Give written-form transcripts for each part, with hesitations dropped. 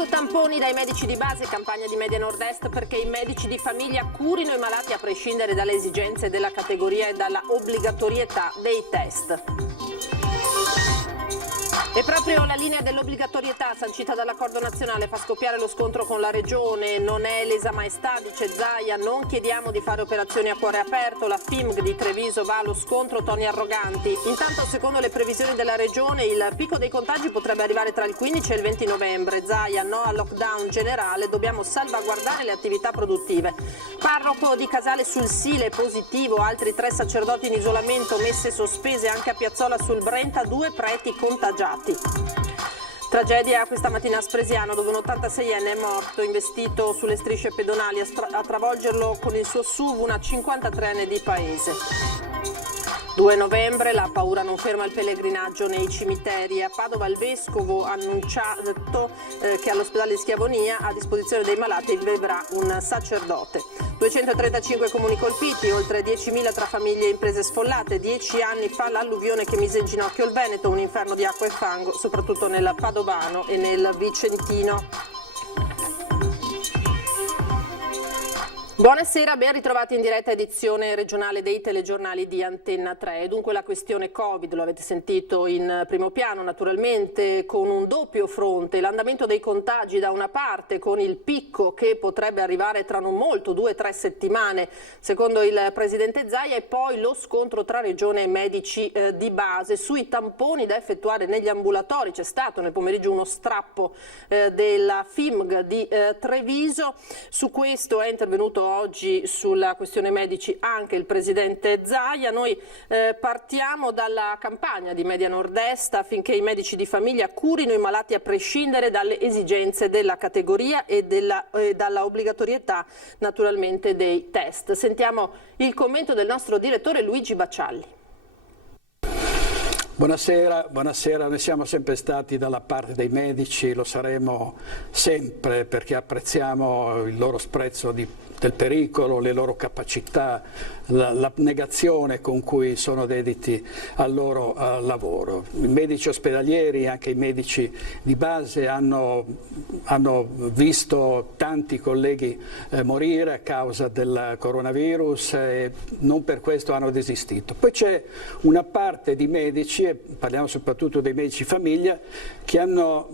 Passo tamponi dai medici di base, campagna di Media Nord-Est perché i medici di famiglia curino i malati a prescindere dalle esigenze della categoria e dalla obbligatorietà dei test. E proprio la linea dell'obbligatorietà sancita dall'accordo nazionale fa scoppiare lo scontro con la regione. Non è lesa maestà, dice Zaia, non chiediamo di fare operazioni a cuore aperto, la FIMG di Treviso va allo scontro, toni arroganti. Intanto, secondo le previsioni della regione, il picco dei contagi potrebbe arrivare tra il 15 e il 20 novembre. Zaia, no al lockdown generale, dobbiamo salvaguardare le attività produttive. Parroco di Casale sul Sile positivo, altri 3 sacerdoti in isolamento, messe sospese anche a Piazzola sul Brenta, 2 preti contagiati. Tragedia questa mattina a Spresiano dove un 86enne è morto investito sulle strisce pedonali, a travolgerlo con il suo SUV una 53enne di paese. 2 novembre, la paura non ferma il pellegrinaggio nei cimiteri. A Padova il vescovo ha annunciato che all'ospedale di Schiavonia a disposizione dei malati vivrà un sacerdote. 235 comuni colpiti, oltre 10.000 tra famiglie e imprese sfollate. 10 anni fa l'alluvione che mise in ginocchio il Veneto, un inferno di acqua e fango, soprattutto nel Padovano e nel Vicentino. Buonasera, ben ritrovati in diretta edizione regionale dei telegiornali di Antenna 3. Dunque la questione Covid, lo avete sentito in primo piano naturalmente, con un doppio fronte, l'andamento dei contagi da una parte con il picco che potrebbe arrivare tra non molto, 2-3 settimane secondo il Presidente Zaia, e poi lo scontro tra regione e medici di base sui tamponi da effettuare negli ambulatori. C'è stato nel pomeriggio uno strappo della FIMG di Treviso, su questo è intervenuto oggi sulla questione medici anche il Presidente Zaia. Noi partiamo dalla campagna di Media Nord-Est affinché i medici di famiglia curino i malati a prescindere dalle esigenze della categoria e dalla obbligatorietà naturalmente dei test. Sentiamo il commento del nostro direttore Luigi Baccialli. Buonasera, noi siamo sempre stati dalla parte dei medici, lo saremo sempre perché apprezziamo il loro sprezzo del pericolo, le loro capacità, l'abnegazione con cui sono dediti al loro lavoro. I medici ospedalieri, anche i medici di base hanno visto tanti colleghi morire a causa del coronavirus e non per questo hanno desistito. Poi c'è una parte di medici, e parliamo soprattutto dei medici famiglia, che hanno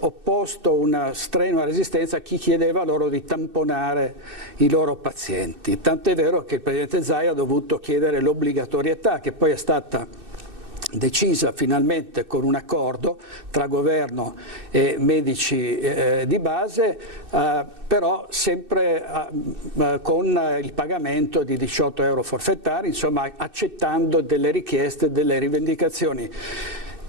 opposto una strenua resistenza a chi chiedeva loro di tamponare i loro pazienti. Tanto è vero che il Presidente Zaia ha dovuto chiedere l'obbligatorietà, che poi è stata decisa finalmente con un accordo tra governo e medici di base, però sempre con il pagamento di 18 euro forfettari, insomma accettando delle richieste, delle rivendicazioni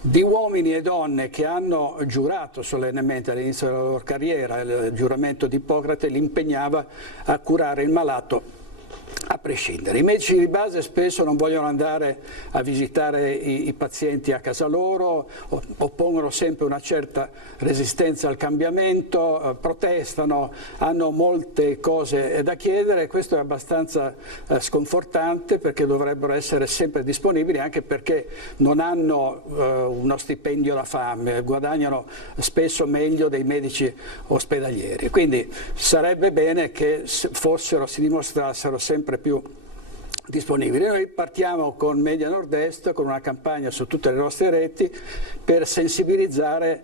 di uomini e donne che hanno giurato solennemente all'inizio della loro carriera. Il giuramento di Ippocrate li impegnava a curare il malato a prescindere. I medici di base spesso non vogliono andare a visitare i pazienti a casa loro, oppongono sempre una certa resistenza al cambiamento, protestano, hanno molte cose da chiedere. Questo è abbastanza sconfortante, perché dovrebbero essere sempre disponibili, anche perché non hanno uno stipendio da fame, guadagnano spesso meglio dei medici ospedalieri. Quindi sarebbe bene che si dimostrassero sempre più disponibili. Noi partiamo con Media Nord-Est con una campagna su tutte le nostre reti per sensibilizzare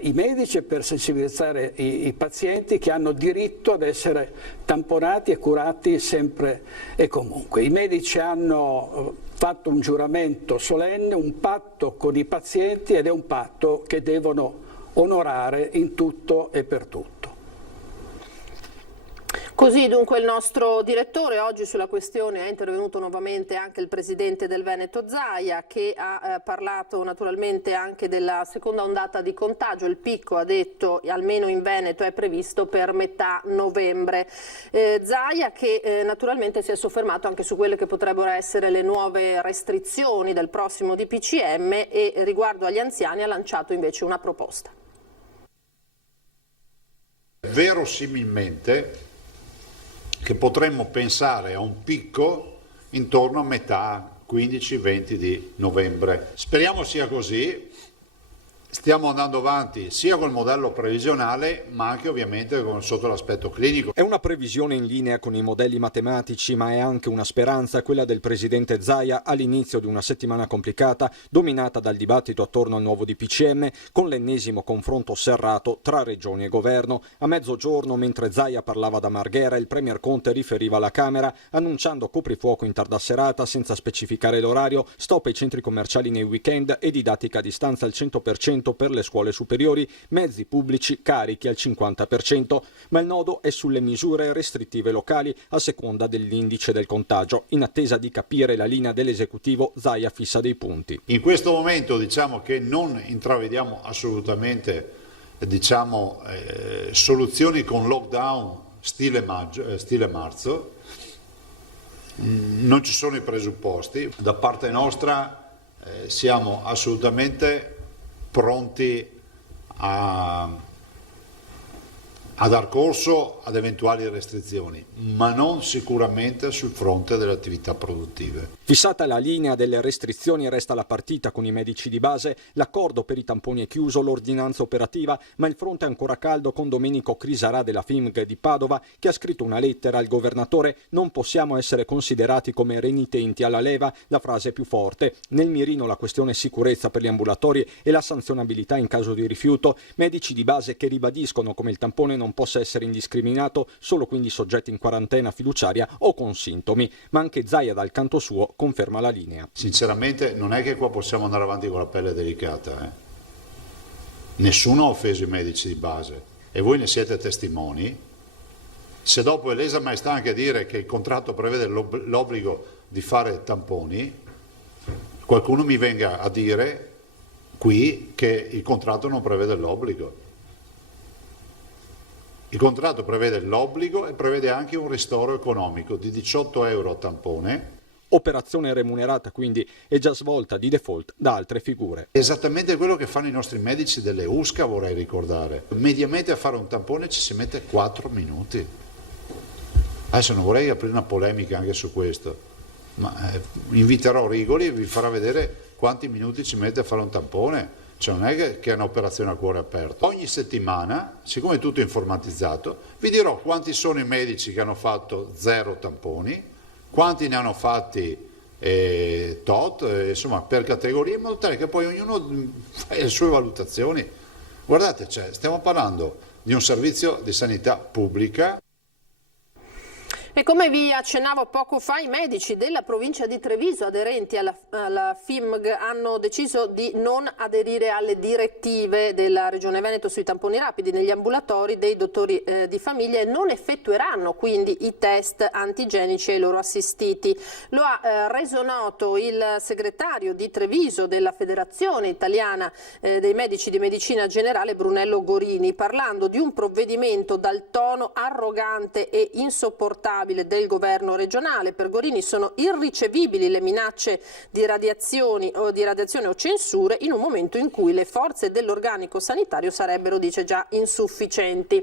i medici e per sensibilizzare i pazienti che hanno diritto ad essere tamponati e curati sempre e comunque. I medici hanno fatto un giuramento solenne, un patto con i pazienti, ed è un patto che devono onorare in tutto e per tutto. Così dunque il nostro direttore. Oggi sulla questione è intervenuto nuovamente anche il Presidente del Veneto Zaia, che ha parlato naturalmente anche della seconda ondata di contagio. Il picco, ha detto, almeno in Veneto è previsto per metà novembre. Zaia che naturalmente si è soffermato anche su quelle che potrebbero essere le nuove restrizioni del prossimo DPCM, e riguardo agli anziani ha lanciato invece una proposta. Verosimilmente che potremmo pensare a un picco intorno a metà 15-20 di novembre. Speriamo sia così, stiamo andando avanti sia col modello previsionale ma anche ovviamente sotto l'aspetto clinico. È una previsione in linea con i modelli matematici, ma è anche una speranza, quella del presidente Zaia all'inizio di una settimana complicata, dominata dal dibattito attorno al nuovo DPCM, con l'ennesimo confronto serrato tra regioni e governo. A mezzogiorno, mentre Zaia parlava da Marghera, il premier Conte riferiva alla Camera, annunciando coprifuoco in tarda serata senza specificare l'orario, stop ai centri commerciali nei weekend e didattica a distanza al 100% per le scuole superiori, mezzi pubblici carichi al 50%, ma il nodo è sulle misure restrittive locali a seconda dell'indice del contagio. In attesa di capire la linea dell'esecutivo, Zaia fissa dei punti. In questo momento diciamo che non intravediamo assolutamente soluzioni con lockdown stile marzo, non ci sono i presupposti. Da parte nostra siamo assolutamente pronti a dar corso ad eventuali restrizioni, ma non sicuramente sul fronte delle attività produttive. Fissata la linea delle restrizioni, resta la partita con i medici di base, l'accordo per i tamponi è chiuso, l'ordinanza operativa, ma il fronte è ancora caldo con Domenico Crisarà della FIMG di Padova che ha scritto una lettera al governatore: non possiamo essere considerati come renitenti alla leva, la frase più forte. Nel mirino la questione sicurezza per gli ambulatori e la sanzionabilità in caso di rifiuto, medici di base che ribadiscono come il tampone non possa essere indiscriminato, solo quindi soggetti in quarantena fiduciaria o con sintomi, ma anche Zaia dal canto suo conferma la linea. Sinceramente non è che qua possiamo andare avanti con la pelle delicata. Nessuno ha offeso i medici di base e voi ne siete testimoni. Se dopo è lesa maestà anche dire che il contratto prevede l'obbligo di fare tamponi, qualcuno mi venga a dire qui che il contratto non prevede l'obbligo. Il contratto prevede l'obbligo e prevede anche un ristoro economico di 18 euro a tampone. Operazione remunerata quindi è già svolta di default da altre figure. Esattamente quello che fanno i nostri medici delle USCA, vorrei ricordare. Mediamente a fare un tampone ci si mette 4 minuti. Adesso non vorrei aprire una polemica anche su questo, ma inviterò Rigoli e vi farà vedere quanti minuti ci mette a fare un tampone. Cioè non è che è un'operazione a cuore aperto. Ogni settimana, siccome è tutto informatizzato, vi dirò quanti sono i medici che hanno fatto 0 tamponi, quanti ne hanno fatti insomma per categorie, in modo tale che poi ognuno fa le sue valutazioni. Guardate, stiamo parlando di un servizio di sanità pubblica. E come vi accennavo poco fa, i medici della provincia di Treviso aderenti alla FIMG hanno deciso di non aderire alle direttive della Regione Veneto sui tamponi rapidi negli ambulatori dei dottori di famiglia e non effettueranno quindi i test antigenici ai loro assistiti. Lo ha reso noto il segretario di Treviso della Federazione Italiana dei Medici di Medicina Generale, Brunello Gorini, parlando di un provvedimento dal tono arrogante e insopportabile del governo regionale. Per Gorini sono irricevibili le minacce di radiazione o censure in un momento in cui le forze dell'organico sanitario sarebbero, dice, già insufficienti.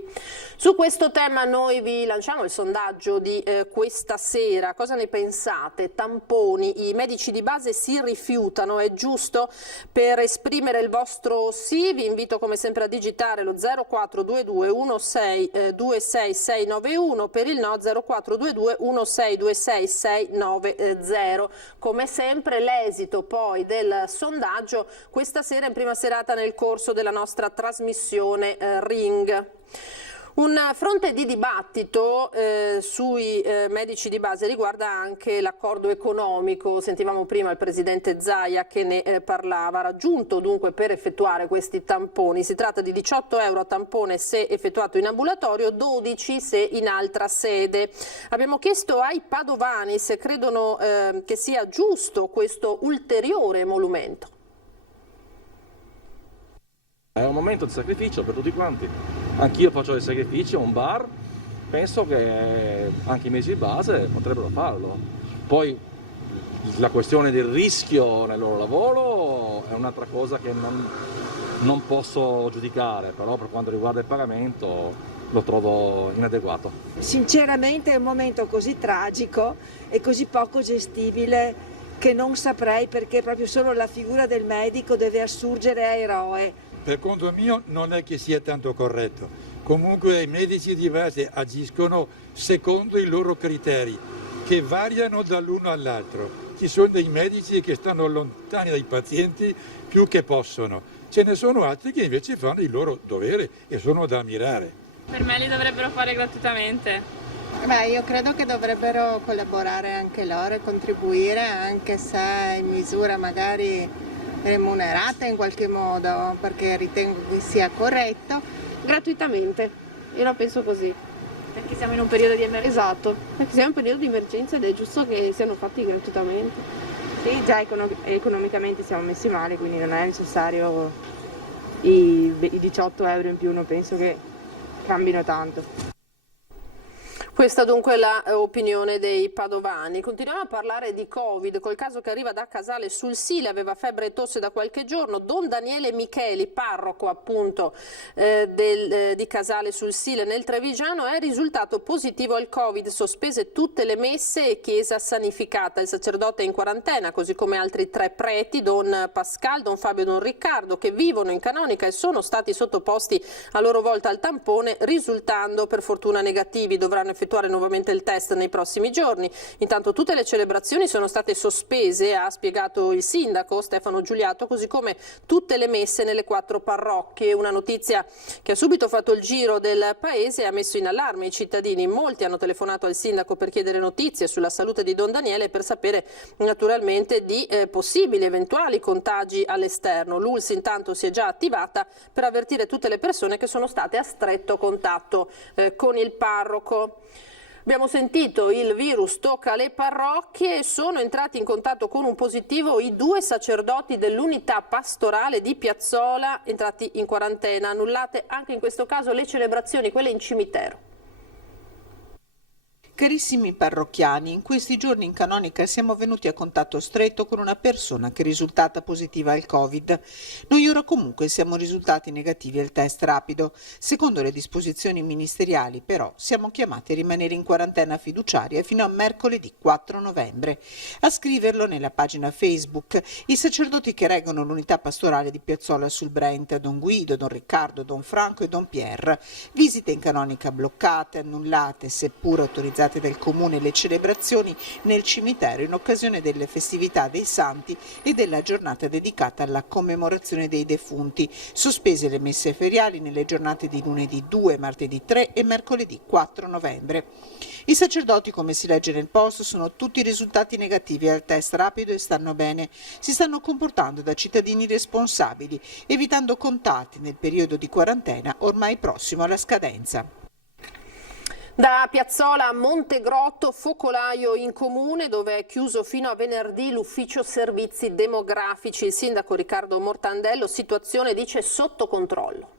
Su questo tema noi vi lanciamo il sondaggio di questa sera. Cosa ne pensate? Tamponi, i medici di base si rifiutano, è giusto? Per esprimere il vostro sì vi invito come sempre a digitare lo 0422 16 26691, per il no 0422 16 690. Come sempre l'esito poi del sondaggio questa sera in prima serata nel corso della nostra trasmissione Ring. Un fronte di dibattito sui medici di base riguarda anche l'accordo economico. Sentivamo prima il presidente Zaia che ne parlava, raggiunto dunque per effettuare questi tamponi. Si tratta di 18 euro a tampone se effettuato in ambulatorio, 12 se in altra sede. Abbiamo chiesto ai padovani se credono che sia giusto questo ulteriore emolumento. È un momento di sacrificio per tutti quanti. Anch'io faccio dei sacrifici a un bar, penso che anche i mesi di base potrebbero farlo. Poi la questione del rischio nel loro lavoro è un'altra cosa che non posso giudicare, però per quanto riguarda il pagamento lo trovo inadeguato. Sinceramente è un momento così tragico e così poco gestibile che non saprei perché proprio solo la figura del medico deve assurgere a eroe. per conto mio non è che sia tanto corretto. Comunque i medici di base agiscono secondo i loro criteri, che variano dall'uno all'altro. Ci sono dei medici che stanno lontani dai pazienti più che possono. Ce ne sono altri che invece fanno il loro dovere e sono da ammirare. Per me li dovrebbero fare gratuitamente. Beh, io credo che dovrebbero collaborare anche loro e contribuire, anche se in misura magari remunerata in qualche modo, perché ritengo che sia corretto. Gratuitamente, io la penso così. Perché siamo in un periodo di emergenza. Esatto, perché siamo in un periodo di emergenza ed è giusto che siano fatti gratuitamente. Sì, già economicamente siamo messi male, quindi non è necessario i 18 euro in più, non penso che cambino tanto. Questa dunque è l'opinione dei padovani. Continuiamo a parlare di Covid, col caso che arriva da Casale sul Sile, aveva febbre e tosse da qualche giorno. Don Daniele Micheli, parroco appunto di Casale sul Sile nel Trevigiano, è risultato positivo al Covid, sospese tutte le messe e chiesa sanificata. Il sacerdote è in quarantena, così come altri 3 preti, Don Pascal, Don Fabio e Don Riccardo, che vivono in canonica e sono stati sottoposti a loro volta al tampone, risultando per fortuna negativi. Dovranno effettuare nuovamente il test nei prossimi giorni. Intanto tutte le celebrazioni sono state sospese, ha spiegato il sindaco Stefano Giuliato, così come tutte le messe nelle 4 parrocchie. Una notizia che ha subito fatto il giro del paese e ha messo in allarme i cittadini. Molti hanno telefonato al sindaco per chiedere notizie sulla salute di Don Daniele e per sapere naturalmente di possibili eventuali contagi all'esterno. L'ULSS intanto si è già attivata per avvertire tutte le persone che sono state a stretto contatto con il parroco. Abbiamo sentito, il virus tocca le parrocchie, sono entrati in contatto con un positivo i 2 sacerdoti dell'unità pastorale di Piazzola, entrati in quarantena, annullate anche in questo caso le celebrazioni, quelle in cimitero. Carissimi parrocchiani, in questi giorni in canonica siamo venuti a contatto stretto con una persona che è risultata positiva al Covid. Noi ora comunque siamo risultati negativi al test rapido. Secondo le disposizioni ministeriali, però, siamo chiamati a rimanere in quarantena fiduciaria fino a mercoledì 4 novembre. A scriverlo nella pagina Facebook i sacerdoti che reggono l'unità pastorale di Piazzola sul Brenta, Don Guido, Don Riccardo, Don Franco e Don Pierre. Visite in canonica bloccate, annullate, seppur autorizzate del comune, le celebrazioni nel cimitero in occasione delle festività dei santi e della giornata dedicata alla commemorazione dei defunti, sospese le messe feriali nelle giornate di lunedì 2, martedì 3 e mercoledì 4 novembre. I sacerdoti, come si legge nel post, sono tutti risultati negativi al test rapido e stanno bene. Si stanno comportando da cittadini responsabili, evitando contatti nel periodo di quarantena ormai prossimo alla scadenza. Da Piazzola a Montegrotto, focolaio in comune dove è chiuso fino a venerdì l'ufficio servizi demografici. Il sindaco Riccardo Mortandello, situazione dice sotto controllo.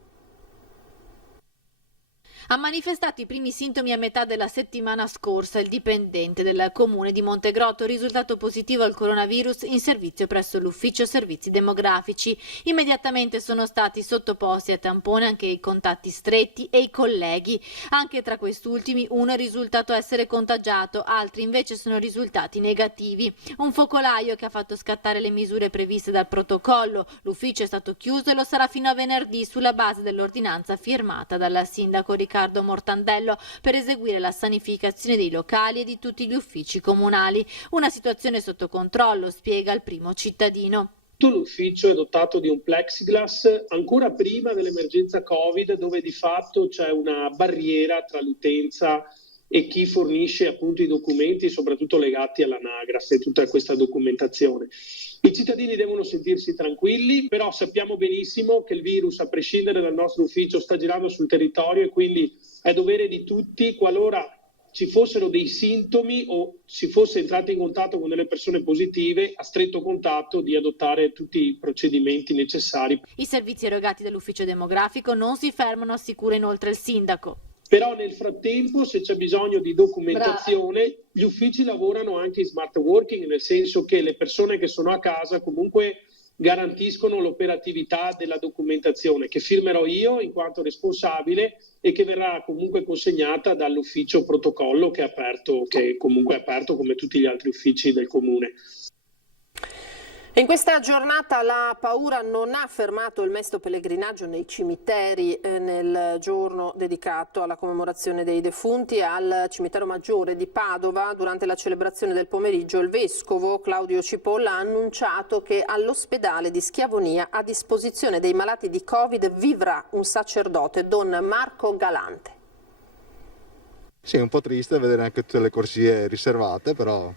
Ha manifestato i primi sintomi a metà della settimana scorsa. Il dipendente del comune di Montegrotto, risultato positivo al coronavirus in servizio presso l'ufficio servizi demografici. Immediatamente sono stati sottoposti a tampone anche i contatti stretti e i colleghi. Anche tra quest'ultimi uno è risultato essere contagiato, altri invece sono risultati negativi. Un focolaio che ha fatto scattare le misure previste dal protocollo. L'ufficio è stato chiuso e lo sarà fino a venerdì sulla base dell'ordinanza firmata dal sindaco Riccardo Mortandello per eseguire la sanificazione dei locali e di tutti gli uffici comunali. Una situazione sotto controllo, spiega il primo cittadino. Tutto l'ufficio è dotato di un plexiglass ancora prima dell'emergenza Covid, dove di fatto c'è una barriera tra l'utenza e chi fornisce appunto i documenti, soprattutto legati all'anagrafe e tutta questa documentazione. I cittadini devono sentirsi tranquilli, però sappiamo benissimo che il virus, a prescindere dal nostro ufficio, sta girando sul territorio e quindi è dovere di tutti, qualora ci fossero dei sintomi o si fosse entrati in contatto con delle persone positive, a stretto contatto, di adottare tutti i procedimenti necessari. I servizi erogati dall'ufficio demografico non si fermano, assicura inoltre il sindaco. Però nel frattempo, se c'è bisogno di documentazione, gli uffici lavorano anche in smart working, nel senso che le persone che sono a casa comunque garantiscono l'operatività della documentazione che firmerò io in quanto responsabile e che verrà comunque consegnata dall'ufficio protocollo che è aperto, che comunque è aperto come tutti gli altri uffici del comune. In questa giornata la paura non ha fermato il mesto pellegrinaggio nei cimiteri nel giorno dedicato alla commemorazione dei defunti. Al cimitero maggiore di Padova, durante la celebrazione del pomeriggio, il vescovo Claudio Cipolla ha annunciato che all'ospedale di Schiavonia, a disposizione dei malati di Covid, vivrà un sacerdote, Don Marco Galante. Sì, è un po' triste vedere anche tutte le corsie riservate, però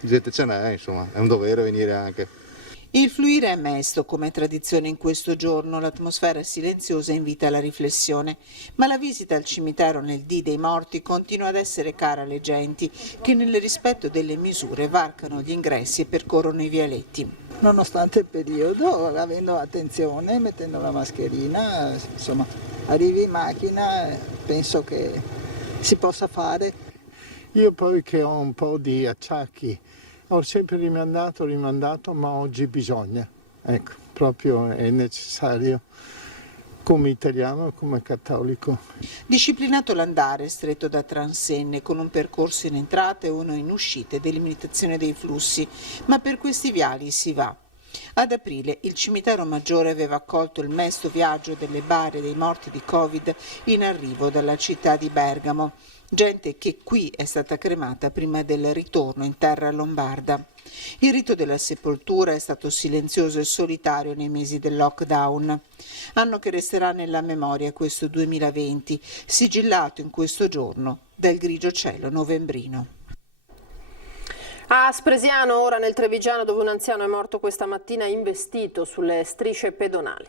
gente ce n'è, insomma, è un dovere venire anche. Il fluire è mesto, come tradizione in questo giorno, l'atmosfera silenziosa invita alla riflessione, ma la visita al cimitero nel dì dei morti continua ad essere cara alle genti che nel rispetto delle misure varcano gli ingressi e percorrono i vialetti. Nonostante il periodo, avendo attenzione, mettendo la mascherina, insomma, arrivi in macchina, penso che si possa fare. Io poi che ho un po' di acciacchi, ho sempre rimandato, ma oggi bisogna, ecco, proprio è necessario, come italiano e come cattolico. Disciplinato l'andare, stretto da transenne, con un percorso in entrata e uno in uscita e delimitazione dei flussi, ma per questi viali si va. Ad aprile il cimitero maggiore aveva accolto il mesto viaggio delle bare dei morti di Covid in arrivo dalla città di Bergamo. Gente che qui è stata cremata prima del ritorno in terra lombarda. Il rito della sepoltura è stato silenzioso e solitario nei mesi del lockdown, anno che resterà nella memoria questo 2020, sigillato in questo giorno dal grigio cielo novembrino. A Spresiano, ora nel Trevigiano, dove un anziano è morto questa mattina investito sulle strisce pedonali.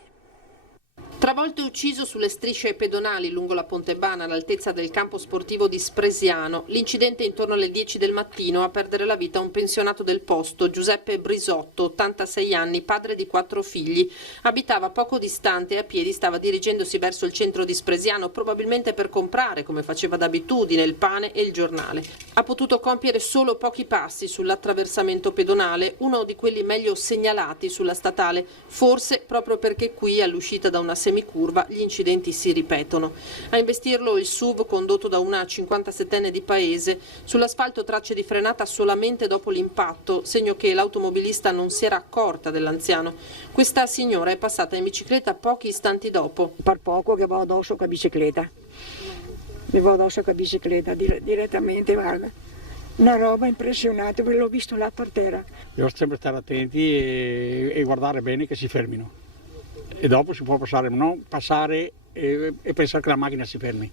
Travolto e ucciso sulle strisce pedonali lungo la Pontebana all'altezza del campo sportivo di Spresiano, l'incidente intorno alle 10 del mattino, a perdere la vita un pensionato del posto, Giuseppe Brisotto, 86 anni, padre di 4 figli. Abitava poco distante e a piedi stava dirigendosi verso il centro di Spresiano, probabilmente per comprare, come faceva d'abitudine, il pane e il giornale. Ha potuto compiere solo pochi passi sull'attraversamento pedonale, uno di quelli meglio segnalati sulla statale, forse proprio perché qui, all'uscita da una semicurva, gli incidenti si ripetono. A investirlo il SUV condotto da una 57enne di paese, sull'asfalto tracce di frenata solamente dopo l'impatto, segno che l'automobilista non si era accorta dell'anziano. Questa signora è passata in bicicletta pochi istanti dopo. Per poco che vado addosso con la bicicletta. Mi vado addosso con la bicicletta direttamente, guarda. Una roba impressionante, perché l'ho visto là per terra. Bisogna sempre stare attenti e guardare bene che si fermino. E dopo si può passare, non passare e pensare che la macchina si fermi.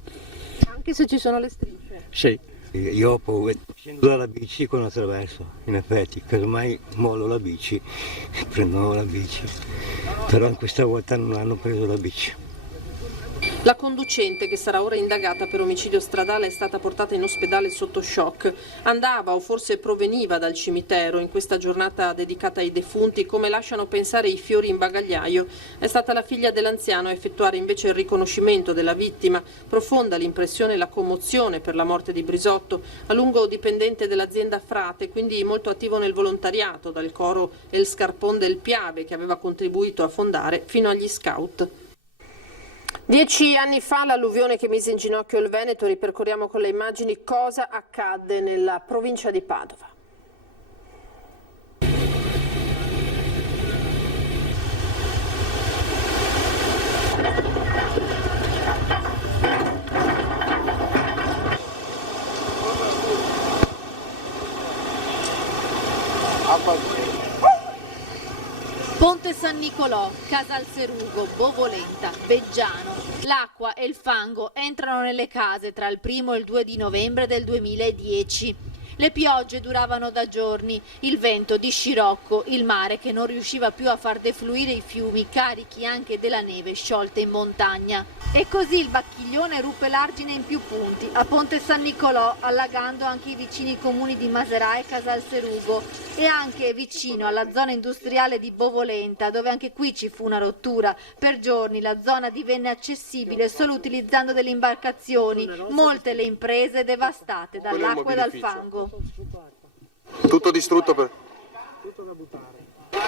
Anche se ci sono le strisce? Sì. Io ho paura, scendo dalla bici quando attraverso, in effetti, casomai mollo la bici e prendo la bici, però questa volta non hanno preso la bici. La conducente, che sarà ora indagata per omicidio stradale, è stata portata in ospedale sotto shock. Andava o forse proveniva dal cimitero in questa giornata dedicata ai defunti, come lasciano pensare i fiori in bagagliaio. È stata la figlia dell'anziano a effettuare invece il riconoscimento della vittima. Profonda l'impressione e la commozione per la morte di Brisotto, a lungo dipendente dell'azienda Frate, quindi molto attivo nel volontariato, dal coro El Scarpon del Piave, che aveva contribuito a fondare, fino agli scout. 10 anni fa l'alluvione che mise in ginocchio il Veneto, ripercorriamo con le immagini cosa accadde nella provincia di Padova. Ponte San Nicolò, Casalserugo, Bovolenta, Beggiano. L'acqua e il fango entrano nelle case tra il 1° e il 2 di novembre del 2010. Le piogge duravano da giorni, il vento di scirocco, il mare che non riusciva più a far defluire i fiumi, carichi anche della neve sciolta in montagna. E così il Bacchiglione ruppe l'argine in più punti, a Ponte San Nicolò, allagando anche i vicini comuni di Maserà e Casalserugo, e anche vicino alla zona industriale di Bovolenta, dove anche qui ci fu una rottura. Per giorni la zona divenne accessibile solo utilizzando delle imbarcazioni, molte le imprese devastate dall'acqua e dal fango. Tutto distrutto per...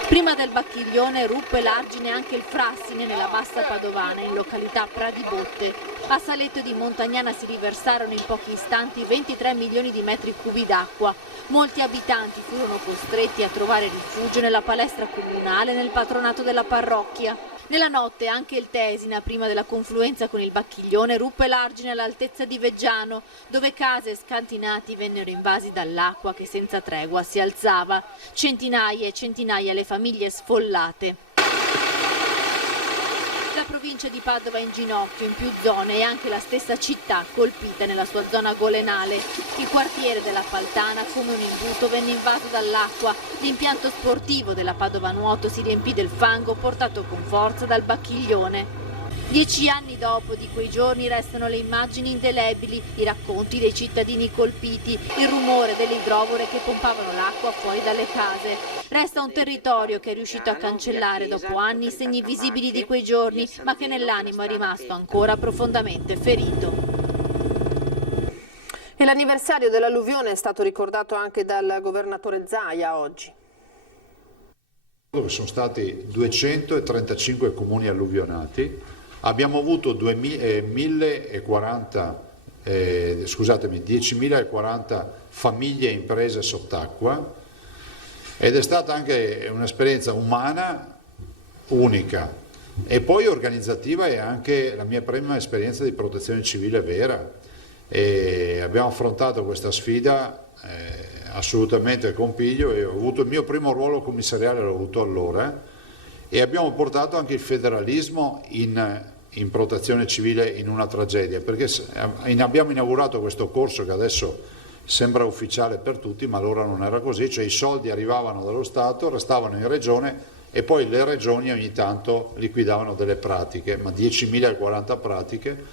Prima del Bacchiglione ruppe l'argine anche il Frassine nella bassa padovana, in località Pradibotte. A Saletto di Montagnana si riversarono in pochi istanti 23 milioni di metri cubi d'acqua. Molti abitanti furono costretti a trovare rifugio nella palestra comunale e nel patronato della parrocchia. Nella notte anche il Tesina, prima della confluenza con il Bacchiglione, ruppe l'argine all'altezza di Veggiano, dove case e scantinati vennero invasi dall'acqua che senza tregua si alzava. Centinaia e centinaia le famiglie sfollate. La provincia di Padova è in ginocchio in più zone e anche la stessa città colpita nella sua zona golenale. Il quartiere della Faltana, come un imbuto, venne invaso dall'acqua. L'impianto sportivo della Padova Nuoto si riempì del fango portato con forza dal Bacchiglione. 10 anni dopo di quei giorni restano le immagini indelebili, i racconti dei cittadini colpiti, il rumore delle idrovore che pompavano l'acqua fuori dalle case. Resta un territorio che è riuscito a cancellare dopo anni i segni visibili di quei giorni, ma che nell'animo è rimasto ancora profondamente ferito. E l'anniversario dell'alluvione è stato ricordato anche dal governatore Zaia oggi. Sono stati 235 comuni alluvionati. Abbiamo avuto 10.040 famiglie e imprese sott'acqua ed è stata anche un'esperienza umana unica e poi organizzativa e anche la mia prima esperienza di protezione civile vera. E abbiamo affrontato questa sfida assolutamente con piglio e ho avuto il mio primo ruolo commissariale, l'ho avuto allora. E abbiamo portato anche il federalismo in protezione civile in una tragedia, perché abbiamo inaugurato questo corso che adesso sembra ufficiale per tutti, ma allora non era così, cioè i soldi arrivavano dallo Stato, restavano in regione e poi le regioni ogni tanto liquidavano delle pratiche, ma 10.040 pratiche.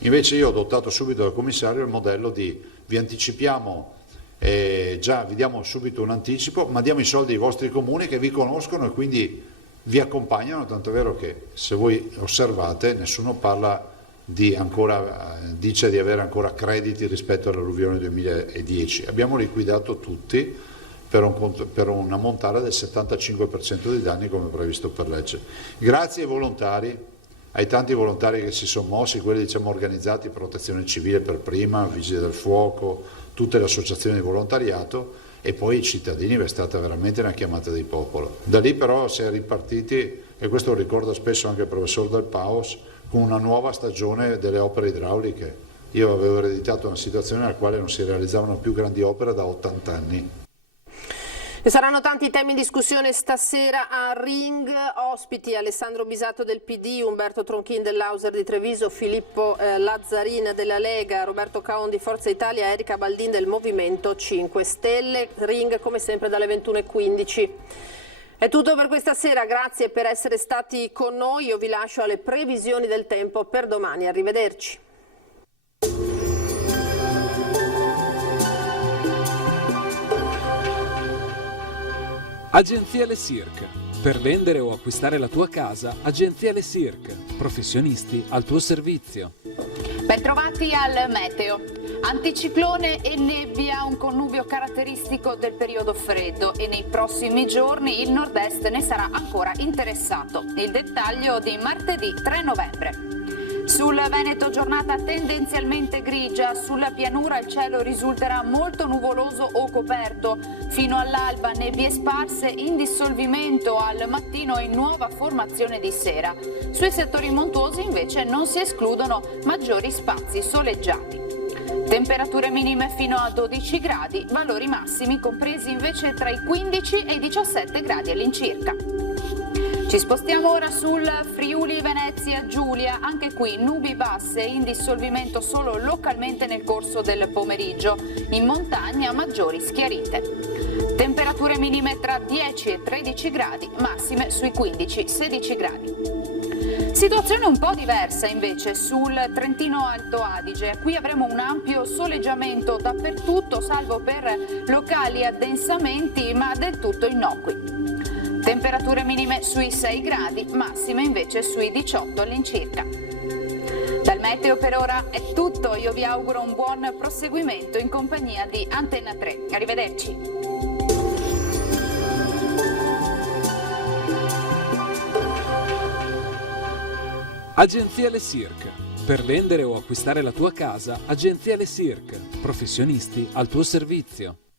Invece io ho adottato subito dal commissario il modello di vi anticipiamo, già vi diamo subito un anticipo, ma diamo i soldi ai vostri comuni che vi conoscono e quindi vi accompagnano, tanto è vero che se voi osservate nessuno parla dice di avere ancora crediti rispetto all'alluvione 2010. Abbiamo liquidato tutti per un ammontare del 75% dei danni come previsto per legge. Grazie ai volontari, ai tanti volontari che si sono mossi, quelli organizzati, Protezione Civile per prima, Vigili del Fuoco, tutte le associazioni di volontariato e poi i cittadini, è stata veramente una chiamata di popolo. Da lì però si è ripartiti, e questo lo ricorda spesso anche il professor Del Paos, con una nuova stagione delle opere idrauliche. Io avevo ereditato una situazione nella quale non si realizzavano più grandi opere da 80 anni. E saranno tanti temi in discussione stasera a Ring, ospiti Alessandro Bisato del PD, Umberto Tronchin dell'Auser di Treviso, Filippo Lazzarin della Lega, Roberto Caon di Forza Italia, Erika Baldin del Movimento 5 Stelle. Ring come sempre dalle 21:15. È tutto per questa sera, grazie per essere stati con noi, io vi lascio alle previsioni del tempo per domani, arrivederci. Agenzia Le Cirque. Per vendere o acquistare la tua casa, Agenzia Le Cirque. Professionisti al tuo servizio. Bentrovati al meteo. Anticiclone e nebbia, un connubio caratteristico del periodo freddo e nei prossimi giorni il nord-est ne sarà ancora interessato. Il dettaglio di martedì 3 novembre. Sul Veneto giornata tendenzialmente grigia, sulla pianura il cielo risulterà molto nuvoloso o coperto. Fino all'alba nebbie sparse, in dissolvimento al mattino e in nuova formazione di sera. Sui settori montuosi invece non si escludono maggiori spazi soleggiati. Temperature minime fino a 12 gradi, valori massimi compresi invece tra i 15 e i 17 gradi all'incirca. Ci spostiamo ora sul Friuli Venezia Giulia, anche qui nubi basse in dissolvimento solo localmente nel corso del pomeriggio, in montagna maggiori schiarite. Temperature minime tra 10 e 13 gradi, massime sui 15-16 gradi. Situazione un po' diversa invece sul Trentino Alto Adige, qui avremo un ampio soleggiamento dappertutto, salvo per locali addensamenti, ma del tutto innocui. Temperature minime sui 6 gradi, massime invece sui 18 all'incirca. Dal meteo per ora è tutto, io vi auguro un buon proseguimento in compagnia di Antenna 3. Arrivederci. Agenzia Le Cirque. Per vendere o acquistare la tua casa, Agenzia Le Cirque. Professionisti al tuo servizio.